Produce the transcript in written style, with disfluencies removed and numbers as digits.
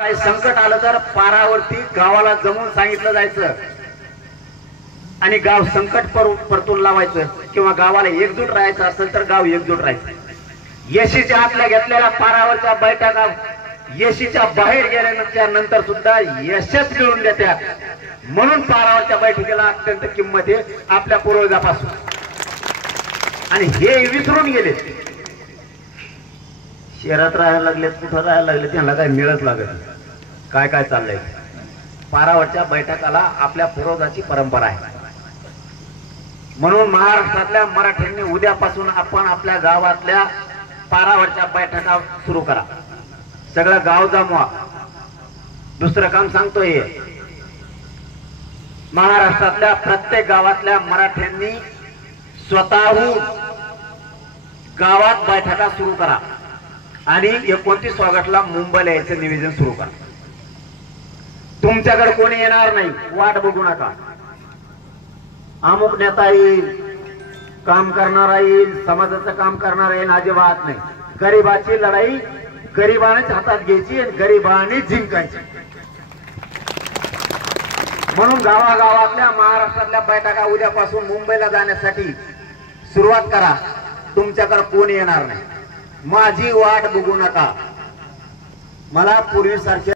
काही संकट आलं तर पारावरती गावाला जमून सांगितलं जायचं आणि गाव संकट परतून लावायचं किंवा गावाला एकजूट राहायचं असेल तर गाव एकजूट राहायचं। येशीच्या आतल्या घेतलेल्या पारावरच्या बैठका येशीच्या बाहेर गेल्यानंतर नंतर सुद्धा यशच मिळवून देतात। म्हणून पारावरच्या बैठकीला अत्यंत किंमत आहे आपल्या पूर्वजापासून आणि हे विसरून गेले। शहरात राहायला लागलेत, कुठं राहायला लागले त्यांना काय मिळत लागत काय काय चाललंय। पारावरच्या बैठकाला आपल्या पूर्वजाची परंपरा आहे। म्हणून महाराष्ट्रातल्या मराठ्यांनी उद्यापासून आपण आपल्या गावातल्या पारावरच्या बैठका सुरू करा। सगळं गाव जमवा। दुसरं काम सांगतोय, महाराष्ट्रातल्या प्रत्येक गावातल्या मराठ्यांनी स्वतःहून गावात बैठका सुरू करा आणि 29 ऑगस्टला मुंबईला यायचं निवेदन सुरू करा। तुमच्याकडे कोणी येणार नाही, वाट बघू नका। अमुक नेता येईल, काम करणारा येईल, समाजाचं काम करणारा येईल, अजिबात नाही। गरिबाची लढाई गरिबानेच हातात घ्यायची आणि गरिबानेच जिंकायची। म्हणून गावागावातल्या महाराष्ट्रातल्या बैठका उद्यापासून मुंबईला जाण्यासाठी सुरुवात करा। तुमच्याकडे कोणी येणार नाही, माझी वाट बघू नका। मला पूर्वीसारखे